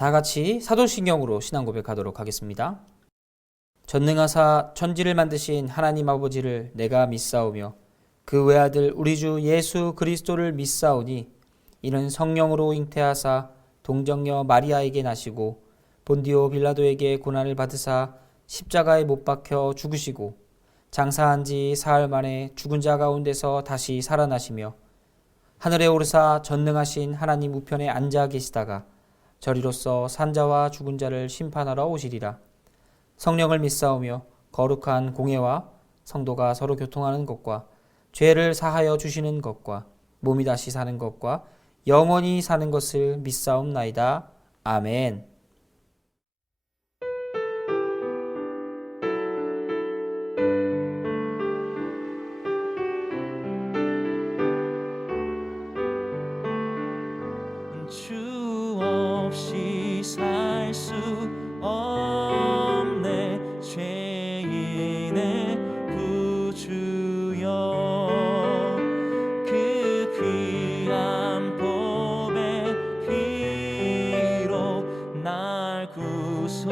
다 같이 사도신경으로 신앙 고백하도록 하겠습니다. 전능하사 천지를 만드신 하나님 아버지를 내가 믿사오며 그 외아들 우리 주 예수 그리스도를 믿사오니 이는 성령으로 잉태하사 동정녀 마리아에게 나시고 본디오 빌라도에게 고난을 받으사 십자가에 못 박혀 죽으시고 장사한 지 사흘 만에 죽은 자 가운데서 다시 살아나시며 하늘에 오르사 전능하신 하나님 우편에 앉아 계시다가 저리로서 산자와 죽은 자를 심판하러 오시리라. 성령을 믿사오며 거룩한 공예와 성도가 서로 교통하는 것과 죄를 사하여 주시는 것과 몸이 다시 사는 것과 영원히 사는 것을 믿사옵나이다. 아멘. 주 없이 살 수 없네 죄인의 구주여 그 귀한 보배 피로 날 구속하소서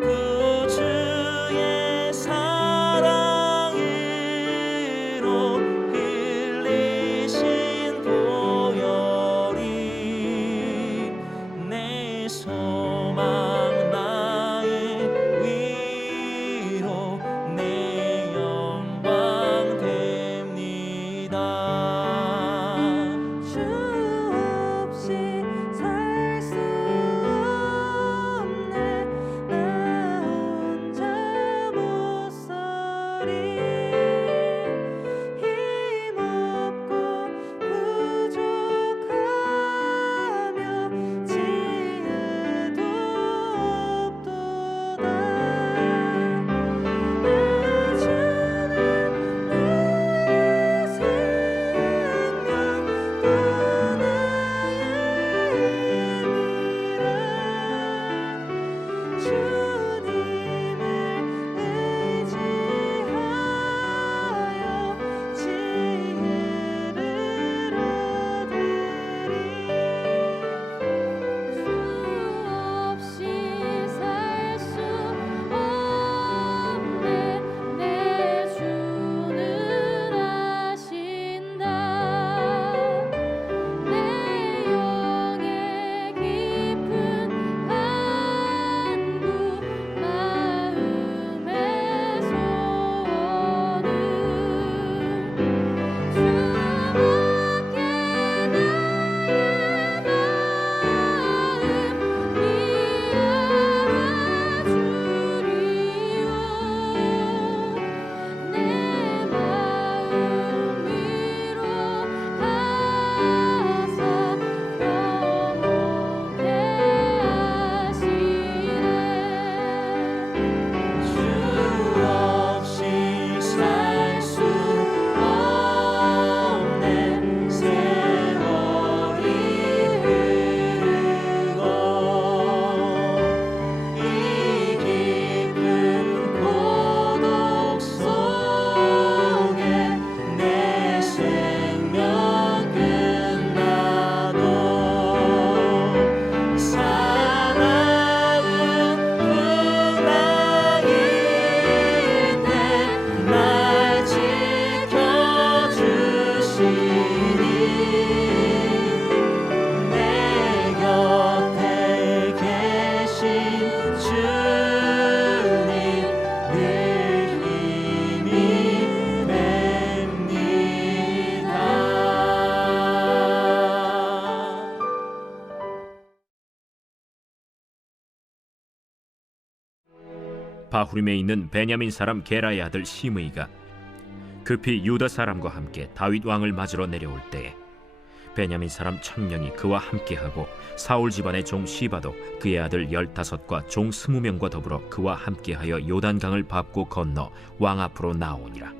구주의 사랑으로 흘리신 보혈이 내 소망 나의 위로 내 영광 됩니다. 주 없이 살 수 없네 나 혼자 못 살이 힘없고 부족하며 지혜도 없도다. 내 주는 나의 생명 또 나의 힘이라 주님을 의지하여 지혜를 얻으리. 주 없이 살 수 없네 내 주는 아신다. 내 영의 깊은 안구 마음의 소원은 주밖에 나의 마음 이알아주리요. 내 마음 위로 하사 영원케 하시네. 주 없이 살 수 없네 세월이 흐르고 이 깊은 고독 속에 내 생명 끝나도 사나운 풍랑일 때 날 지켜주시니 내 곁에 계신 주님 늘 힘이 됩니다. 바후림에 있는 베냐민 사람 게라의 아들 시므이가 급히 유다 사람과 함께 다윗 왕을 맞으러 내려올 때에 베냐민 사람 1000명이 그와 함께하고 사울 집안의 종 시바도 그의 아들 15과 종 20명과 더불어 그와 함께하여 요단강을 밟고 건너 왕 앞으로 나오니라.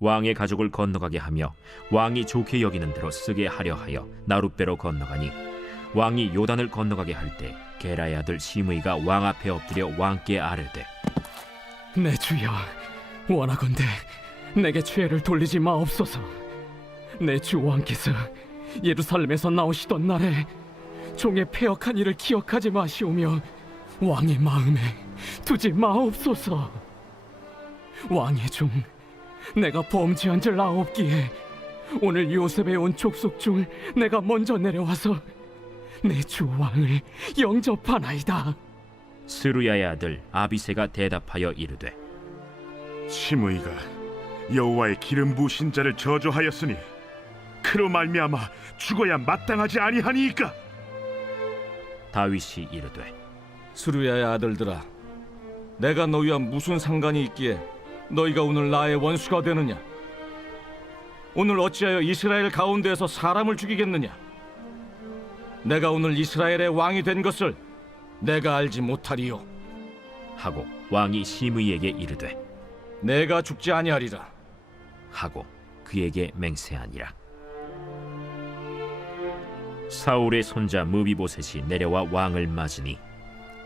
왕의 가족을 건너가게 하며 왕이 좋게 여기는 대로 쓰게 하려 하여 나룻배로 건너가니 왕이 요단을 건너가게 할 때 게라의 아들 시므이가 왕 앞에 엎드려 왕께 아뢰되 내 주여, 원하건대 내게 죄를 돌리지 마옵소서. 내 주 왕께서 예루살렘에서 나오시던 날에 종의 패역한 일을 기억하지 마시오며 왕의 마음에 두지 마옵소서. 왕의 종 내가 범죄한 줄 아옵기에 오늘 요셉에 온 족속 중 내가 먼저 내려와서 내 주 왕을 영접하나이다. 스루야의 아들 아비새가 대답하여 이르되 시므이가 여호와의 기름 부으신 자를 저주하였으니 그로 말미암아 죽어야 마땅하지 아니하니이까. 다윗이 이르되 수르야의 아들들아, 내가 너희와 무슨 상관이 있기에 너희가 오늘 나의 원수가 되느냐? 오늘 어찌하여 이스라엘 가운데에서 사람을 죽이겠느냐? 내가 오늘 이스라엘의 왕이 된 것을 내가 알지 못하리요. 하고 왕이 시므이에게 이르되 내가 죽지 아니하리라. 하고 그에게 맹세하니라. 사울의 손자 무비보셋이 내려와 왕을 맞으니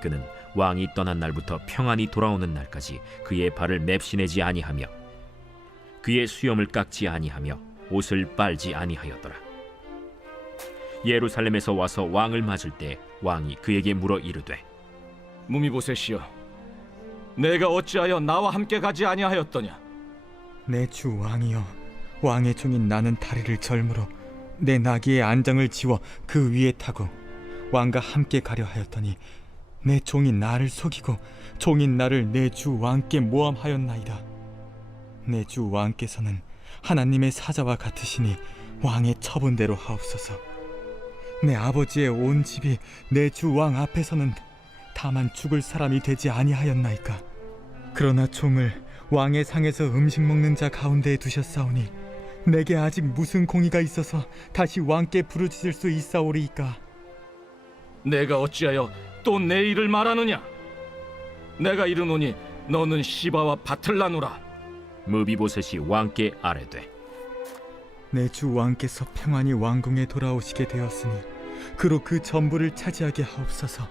그는 왕이 떠난 날부터 평안히 돌아오는 날까지 그의 발을 맵시내지 아니하며 그의 수염을 깎지 아니하며 옷을 빨지 아니하였더라. 예루살렘에서 와서 왕을 맞을 때 왕이 그에게 물어 이르되 무미보셋이여, 내가 어찌하여 나와 함께 가지 아니하였더냐? 내 주 왕이여, 왕의 종인 나는 다리를 절므로 내 나귀의 안장을 지워 그 위에 타고 왕과 함께 가려 하였더니 내 종인 나를 속이고 종인 나를 내 주 왕께 모함하였나이다. 내 주 왕께서는 하나님의 사자와 같으시니 왕의 처분대로 하옵소서. 내 아버지의 온 집이 내 주 왕 앞에서는 다만 죽을 사람이 되지 아니하였나이까. 그러나 종을 왕의 상에서 음식 먹는 자 가운데에 두셨사오니 내게 아직 무슨 공의가 있어서 다시 왕께 부르짖을 수 있사오리이까. 내가 어찌하여 또 내 일을 말하느냐? 내가 이르노니 너는 시바와 밭을 나누라. 무비보셋이 왕께 아뢰되 내 주 왕께서 평안히 왕궁에 돌아오시게 되었으니 그로 그 전부를 차지하게 하옵소서.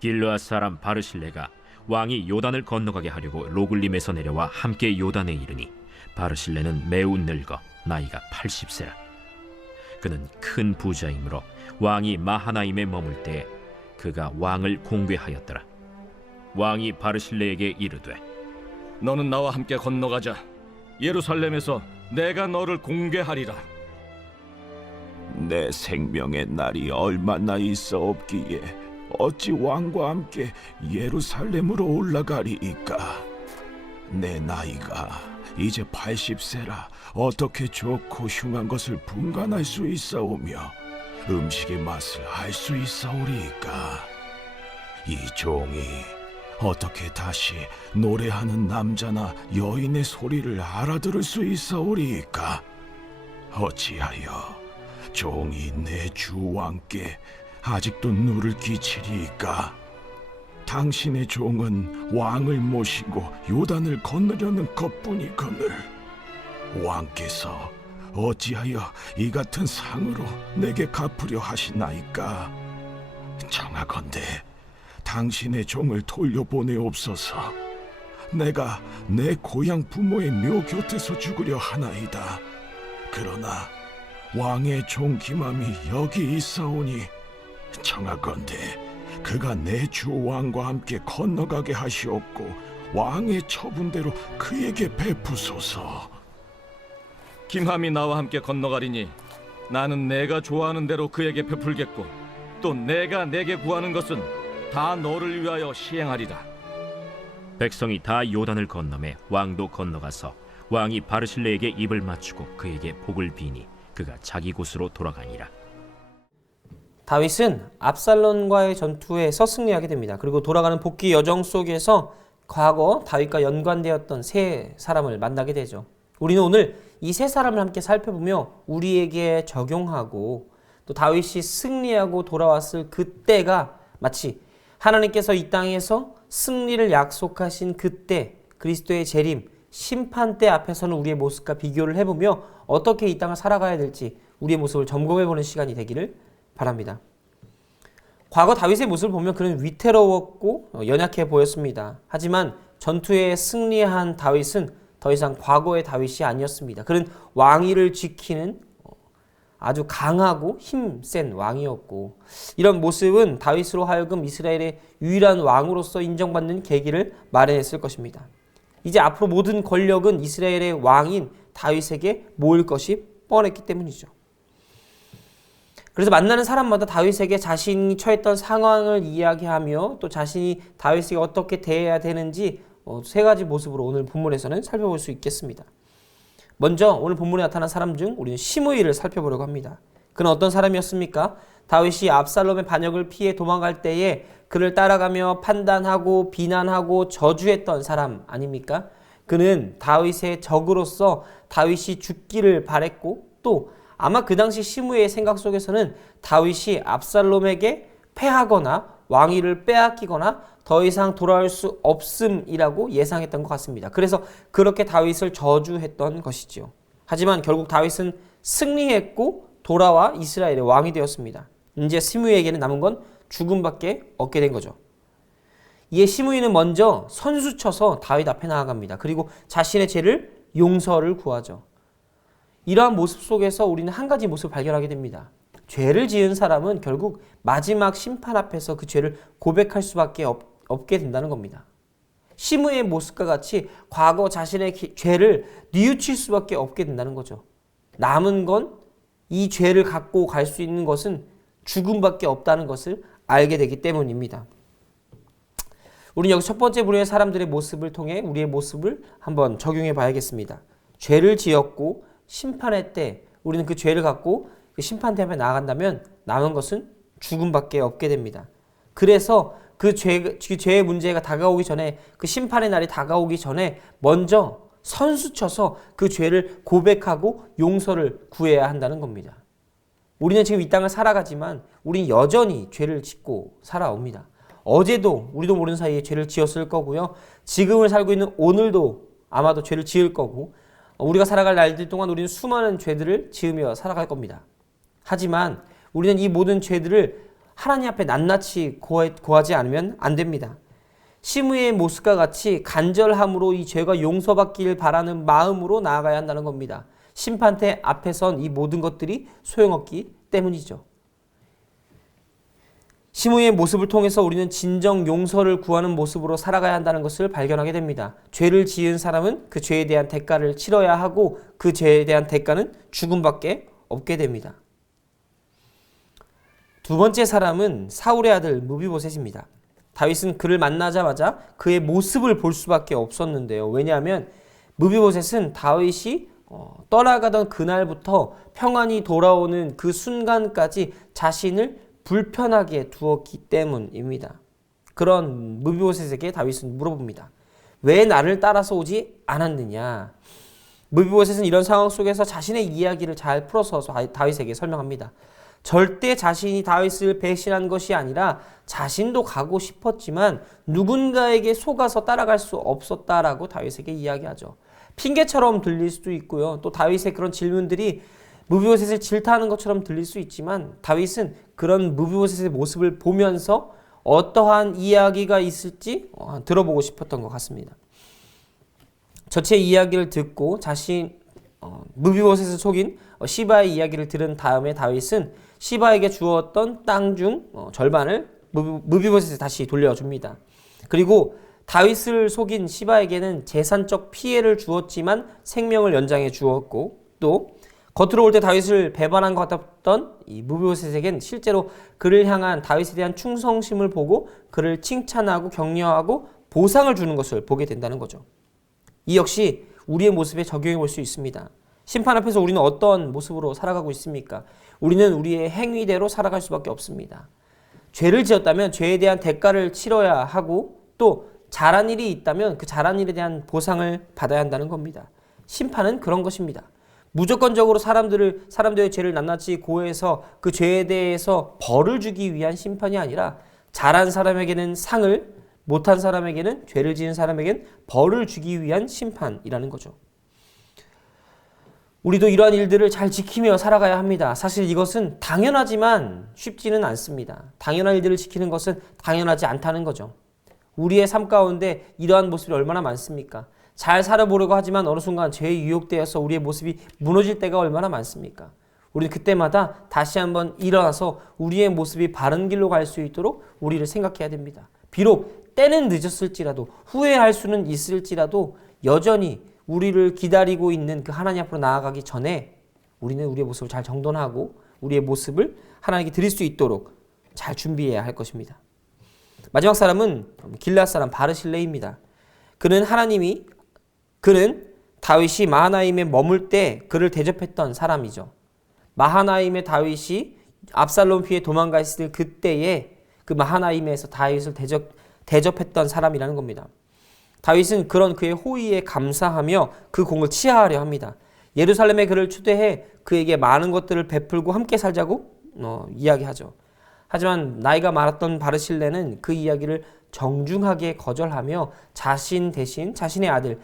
길르앗 사람 바르실레가 왕이 요단을 건너가게 하려고 로글림에서 내려와 함께 요단에 이르니 바르실레는 매우 늙어 나이가 80세라. 그는 큰 부자이므로 왕이 마하나임에 머물 때에 그가 왕을 공궤하였더라. 왕이 바르실레에게 이르되 너는 나와 함께 건너가자. 예루살렘에서 내가 너를 공궤하리라. 내 생명의 날이 얼마나 있어없기에 어찌 왕과 함께 예루살렘으로 올라가리이까. 내 나이가 이제 80세라 어떻게 좋고 흉한 것을 분간할 수 있사오며 음식의 맛을 알 수 있사오리이까. 이 종이 어떻게 다시 노래하는 남자나 여인의 소리를 알아들을 수 있사오리이까. 어찌하여 종이 내 주 왕께 아직도 누를 끼치리이까. 당신의 종은 왕을 모시고 요단을 건너려는 것뿐이거늘 왕께서 어찌하여 이 같은 상으로 내게 갚으려 하시나이까. 청하건대 당신의 종을 돌려보내옵소서. 내가 내 고향 부모의 묘 곁에서 죽으려 하나이다. 그러나 왕의 종 기맘이 여기 있사오니 청하건대 그가 내 주 왕과 함께 건너가게 하시옵고 왕의 처분대로 그에게 베푸소서. 김함이 나와 함께 건너가리니 나는 내가 좋아하는 대로 그에게 베풀겠고 또 내가 내게 구하는 것은 다 너를 위하여 시행하리라. 백성이 다 요단을 건너매 왕도 건너가서 왕이 바르실레에게 입을 맞추고 그에게 복을 비니 그가 자기 곳으로 돌아가니라. 다윗은 압살롬과의 전투에서 승리하게 됩니다. 그리고 돌아가는 복귀 여정 속에서 과거 다윗과 연관되었던 세 사람을 만나게 되죠. 우리는 오늘 이 세 사람을 함께 살펴보며 우리에게 적용하고 또 다윗이 승리하고 돌아왔을 그때가 마치 하나님께서 이 땅에서 승리를 약속하신 그때 그리스도의 재림, 심판대 앞에서는 우리의 모습과 비교를 해보며 어떻게 이 땅을 살아가야 될지 우리의 모습을 점검해보는 시간이 되기를 바랍니다. 과거 다윗의 모습을 보면 그는 위태로웠고 연약해 보였습니다. 하지만 전투에 승리한 다윗은 더 이상 과거의 다윗이 아니었습니다. 그는 왕위를 지키는 아주 강하고 힘센 왕이었고, 이런 모습은 다윗으로 하여금 이스라엘의 유일한 왕으로서 인정받는 계기를 마련했을 것입니다. 이제 앞으로 모든 권력은 이스라엘의 왕인 다윗에게 모일 것이 뻔했기 때문이죠. 그래서 만나는 사람마다 다윗에게 자신이 처했던 상황을 이야기하며 또 자신이 다윗에게 어떻게 대해야 되는지 세 가지 모습으로 오늘 본문에서는 살펴볼 수 있겠습니다. 먼저 오늘 본문에 나타난 사람 중 우리는 시므이를 살펴보려고 합니다. 그는 어떤 사람이었습니까? 다윗이 압살롬의 반역을 피해 도망갈 때에 그를 따라가며 판단하고 비난하고 저주했던 사람 아닙니까? 그는 다윗의 적으로서 다윗이 죽기를 바랬고, 또 아마 그 당시 시므이의 생각 속에서는 다윗이 압살롬에게 패하거나 왕위를 빼앗기거나 더 이상 돌아올 수 없음이라고 예상했던 것 같습니다. 그래서 그렇게 다윗을 저주했던 것이지요. 하지만 결국 다윗은 승리했고 돌아와 이스라엘의 왕이 되었습니다. 이제 시므이에게는 남은 건 죽음밖에 없게 된 거죠. 이에 시므이는 먼저 선수쳐서 다윗 앞에 나아갑니다. 그리고 자신의 죄를 용서를 구하죠. 이러한 모습 속에서 우리는 한 가지 모습을 발견하게 됩니다. 죄를 지은 사람은 결국 마지막 심판 앞에서 그 죄를 고백할 수밖에 없게 된다는 겁니다. 시므이의 모습과 같이 과거 자신의 죄를 뉘우칠 수밖에 없게 된다는 거죠. 남은 건 이 죄를 갖고 갈 수 있는 것은 죽음밖에 없다는 것을 알게 되기 때문입니다. 우리는 여기 첫 번째 부류의 사람들의 모습을 통해 우리의 모습을 한번 적용해 봐야겠습니다. 죄를 지었고 심판의 때 우리는 그 죄를 갖고 그 심판대 앞에 나아간다면 남은 것은 죽음밖에 없게 됩니다. 그래서 그 죄의 문제가 다가오기 전에, 그 심판의 날이 다가오기 전에 먼저 선수쳐서 그 죄를 고백하고 용서를 구해야 한다는 겁니다. 우리는 지금 이 땅을 살아가지만 우리는 여전히 죄를 짓고 살아옵니다. 어제도 우리도 모르는 사이에 죄를 지었을 거고요. 지금을 살고 있는 오늘도 아마도 죄를 지을 거고, 우리가 살아갈 날들 동안 우리는 수많은 죄들을 지으며 살아갈 겁니다. 하지만 우리는 이 모든 죄들을 하나님 앞에 낱낱이 고하지 않으면 안 됩니다. 시므이의 모습과 같이 간절함으로 이 죄가 용서받길 바라는 마음으로 나아가야 한다는 겁니다. 심판대 앞에선 이 모든 것들이 소용없기 때문이죠. 시므이의 모습을 통해서 우리는 진정 용서를 구하는 모습으로 살아가야 한다는 것을 발견하게 됩니다. 죄를 지은 사람은 그 죄에 대한 대가를 치러야 하고 그 죄에 대한 대가는 죽음밖에 없게 됩니다. 두 번째 사람은 사울의 아들 무비보셋입니다. 다윗은 그를 만나자마자 그의 모습을 볼 수밖에 없었는데요. 왜냐하면 무비보셋은 다윗이 떠나가던 그날부터 평안히 돌아오는 그 순간까지 자신을 불편하게 두었기 때문입니다. 그런 무비보셋에게 다윗은 물어봅니다. 왜 나를 따라서 오지 않았느냐? 무비보셋은 이런 상황 속에서 자신의 이야기를 잘 풀어서 다윗에게 설명합니다. 절대 자신이 다윗을 배신한 것이 아니라 자신도 가고 싶었지만 누군가에게 속아서 따라갈 수 없었다라고 다윗에게 이야기하죠. 핑계처럼 들릴 수도 있고요. 또 다윗의 그런 질문들이 무비보셋을 질타하는 것처럼 들릴 수 있지만 다윗은 그런 무비보셋의 모습을 보면서 어떠한 이야기가 있을지 들어보고 싶었던 것 같습니다. 전체 이야기를 듣고 무비보셋을 속인 시바의 이야기를 들은 다음에 다윗은 시바에게 주었던 땅 중 절반을 무비보셋에 다시 돌려줍니다. 그리고 다윗을 속인 시바에게는 재산적 피해를 주었지만 생명을 연장해 주었고, 또 겉으로 볼 때 다윗을 배반한 것 같았던 이 무비보셋에겐 실제로 그를 향한 다윗에 대한 충성심을 보고 그를 칭찬하고 격려하고 보상을 주는 것을 보게 된다는 거죠. 이 역시 우리의 모습에 적용해 볼 수 있습니다. 심판 앞에서 우리는 어떤 모습으로 살아가고 있습니까? 우리는 우리의 행위대로 살아갈 수밖에 없습니다. 죄를 지었다면 죄에 대한 대가를 치러야 하고, 또 잘한 일이 있다면 그 잘한 일에 대한 보상을 받아야 한다는 겁니다. 심판은 그런 것입니다. 무조건적으로 사람들의 죄를 낱낱이 고해서 그 죄에 대해서 벌을 주기 위한 심판이 아니라 잘한 사람에게는 상을, 못한 사람에게는, 죄를 지은 사람에게는 벌을 주기 위한 심판이라는 거죠. 우리도 이러한 일들을 잘 지키며 살아가야 합니다. 사실 이것은 당연하지만 쉽지는 않습니다. 당연한 일들을 지키는 것은 당연하지 않다는 거죠. 우리의 삶 가운데 이러한 모습이 얼마나 많습니까? 잘 살아보려고 하지만 어느 순간 죄에 유혹되어서 우리의 모습이 무너질 때가 얼마나 많습니까? 우리는 그때마다 다시 한번 일어나서 우리의 모습이 바른 길로 갈 수 있도록 우리를 생각해야 됩니다. 비록 때는 늦었을지라도 후회할 수는 있을지라도 여전히 우리를 기다리고 있는 그 하나님 앞으로 나아가기 전에 우리는 우리의 모습을 잘 정돈하고 우리의 모습을 하나님께 드릴 수 있도록 잘 준비해야 할 것입니다. 마지막 사람은 길앗 사람 바르실레입니다. 그는 다윗이 마하나임에 머물 때 그를 대접했던 사람이죠. 마하나임의 다윗이 압살롬 피해 도망가 있을 그때에 그 마하나임에서 다윗을 대접했던 사람이라는 겁니다. 다윗은 그런 그의 호의에 감사하며 그 공을 치하하려 합니다. 예루살렘에 그를 초대해 그에게 많은 것들을 베풀고 함께 살자고 이야기하죠. 하지만 나이가 많았던 바르실레는 그 이야기를 정중하게 거절하며 자신 대신 자신의 아들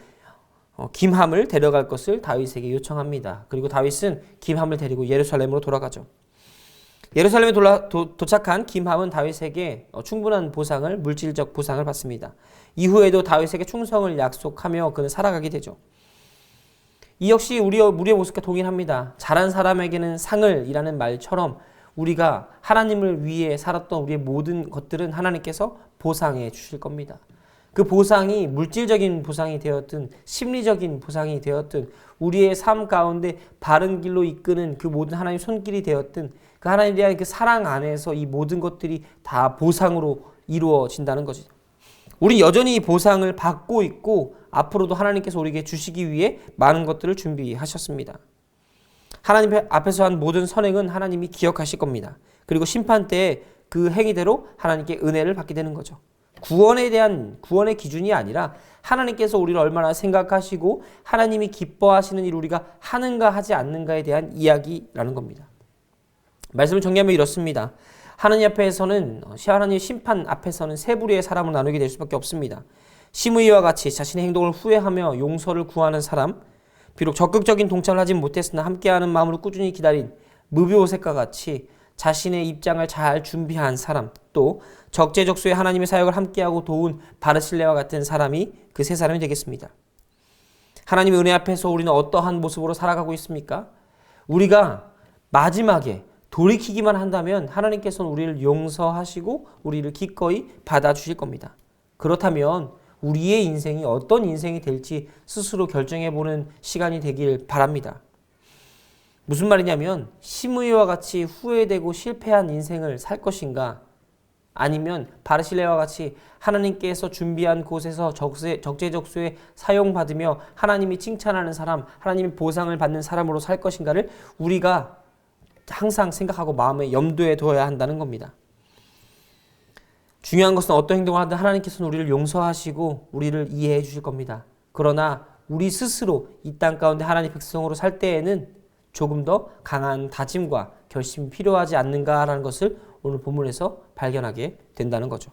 김함을 데려갈 것을 다윗에게 요청합니다. 그리고 다윗은 김함을 데리고 예루살렘으로 돌아가죠. 예루살렘에 도착한 김함은 다윗에게 충분한 보상을, 물질적 보상을 받습니다. 이후에도 다윗에게 충성을 약속하며 그는 살아가게 되죠. 이 역시 우리의 모습과 동일합니다. 잘한 사람에게는 상을 이라는 말처럼 우리가 하나님을 위해 살았던 우리의 모든 것들은 하나님께서 보상해 주실 겁니다. 그 보상이 물질적인 보상이 되었든 심리적인 보상이 되었든 우리의 삶 가운데 바른 길로 이끄는 그 모든 하나님의 손길이 되었든 그 하나님에 대한 그 사랑 안에서 이 모든 것들이 다 보상으로 이루어진다는 거죠. 우리 여전히 보상을 받고 있고 앞으로도 하나님께서 우리에게 주시기 위해 많은 것들을 준비하셨습니다. 하나님 앞에서 한 모든 선행은 하나님이 기억하실 겁니다. 그리고 심판 때에 그 행위대로 하나님께 은혜를 받게 되는 거죠. 구원에 대한 구원의 기준이 아니라 하나님께서 우리를 얼마나 생각하시고 하나님이 기뻐하시는 일을 우리가 하는가 하지 않는가에 대한 이야기라는 겁니다. 말씀을 정리하면 이렇습니다. 하나님 앞에서는 하나님의 심판 앞에서는 세 부류의 사람을 나누게 될 수밖에 없습니다. 시므이와 같이 자신의 행동을 후회하며 용서를 구하는 사람, 비록 적극적인 동참을 하진 못했으나 함께하는 마음으로 꾸준히 기다린 무비보셋과 같이 자신의 입장을 잘 준비한 사람, 또 적재적소에 하나님의 사역을 함께하고 도운 바르실레와 같은 사람이 그 세 사람이 되겠습니다. 하나님의 은혜 앞에서 우리는 어떠한 모습으로 살아가고 있습니까? 우리가 마지막에 돌이키기만 한다면 하나님께서는 우리를 용서하시고 우리를 기꺼이 받아주실 겁니다. 그렇다면 우리의 인생이 어떤 인생이 될지 스스로 결정해보는 시간이 되길 바랍니다. 무슨 말이냐면 시므이와 같이 후회되고 실패한 인생을 살 것인가, 아니면 바르실레와 같이 하나님께서 준비한 곳에서 적재적소에 사용받으며 하나님이 칭찬하는 사람, 하나님의 보상을 받는 사람으로 살 것인가를 우리가 항상 생각하고 마음에 염두에 둬야 한다는 겁니다. 중요한 것은 어떤 행동을 하든 하나님께서는 우리를 용서하시고 우리를 이해해 주실 겁니다. 그러나 우리 스스로 이 땅 가운데 하나님의 백성으로 살 때에는 조금 더 강한 다짐과 결심이 필요하지 않는가라는 것을 오늘 본문에서 발견하게 된다는 거죠.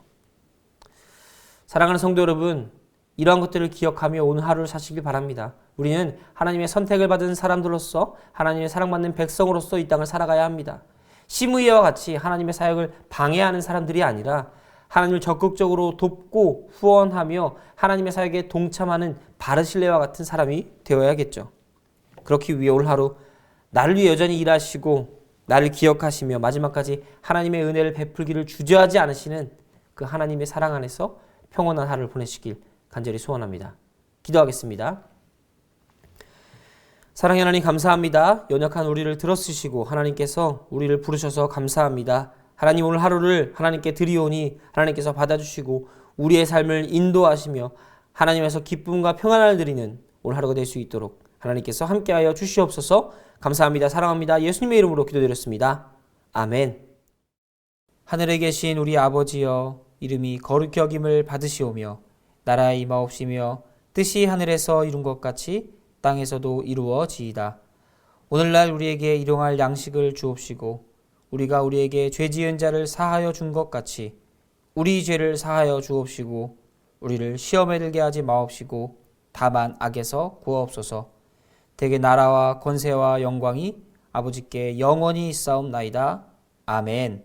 사랑하는 성도 여러분, 이러한 것들을 기억하며 오늘 하루를 사시길 바랍니다. 우리는 하나님의 선택을 받은 사람들로서 하나님의 사랑받는 백성으로서 이 땅을 살아가야 합니다. 시므이와 같이 하나님의 사역을 방해하는 사람들이 아니라 하나님을 적극적으로 돕고 후원하며 하나님의 사역에 동참하는 바르실레와 같은 사람이 되어야겠죠. 그렇기 위해 오늘 하루 나를 위해 여전히 일하시고 나를 기억하시며 마지막까지 하나님의 은혜를 베풀기를 주저하지 않으시는 그 하나님의 사랑 안에서 평온한 하루를 보내시길 간절히 소원합니다. 기도하겠습니다. 사랑의 하나님 감사합니다. 연약한 우리를 들어쓰시고 하나님께서 우리를 부르셔서 감사합니다. 하나님 오늘 하루를 하나님께 드리오니 하나님께서 받아주시고 우리의 삶을 인도하시며 하나님에서 기쁨과 평안을 드리는 오늘 하루가 될 수 있도록 하나님께서 함께하여 주시옵소서. 감사합니다. 사랑합니다. 예수님의 이름으로 기도드렸습니다. 아멘. 하늘에 계신 우리 아버지여, 이름이 거룩히 여김을 받으시오며 나라의 임하옵시며 뜻이 하늘에서 이룬 것 같이 땅에서도 이루어지이다. 오늘날 우리에게 일용할 양식을 주옵시고 우리가 우리에게 죄 지은 자를 사하여 준 것 같이 우리 죄를 사하여 주옵시고 우리를 시험에 들게 하지 마옵시고 다만 악에서 구하옵소서. 대개 나라와 권세와 영광이 아버지께 영원히 있사옵나이다. 아멘.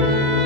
내